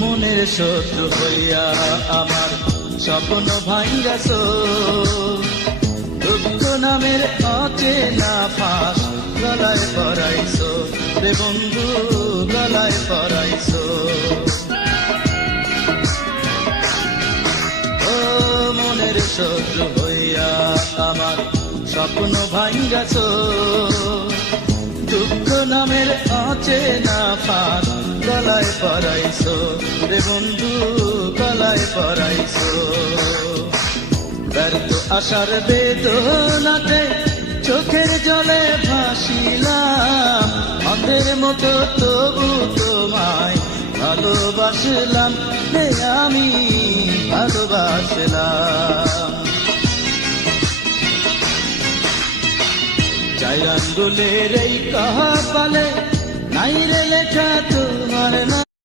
মনের শত্রু হইয়া আমার স্বপ্ন ভাঙ্গাছ, দুঃখ নামের অচেনা ফাঁস গলায় পরাইছ রে বন্ধু, গলায় পরাইছ। ও মনের শত্রু হইয়া আমার স্বপ্ন ভাঙ্গাছ, দুঃখ নামের অচেনা ফাঁস গলায় পরাইছ রে বন্ধু, গলায় পরাইছ। ব্যর্থ আশার বেদনাতে চোখের জলে ভাসিলাম, অন্ধের মতো তবু তোমায় ভালোবাসলাম রে, আমি ভালোবাসলাম। চাই আঙ্গুলের এই কপালে নাই রে লেখা তোমার নাম,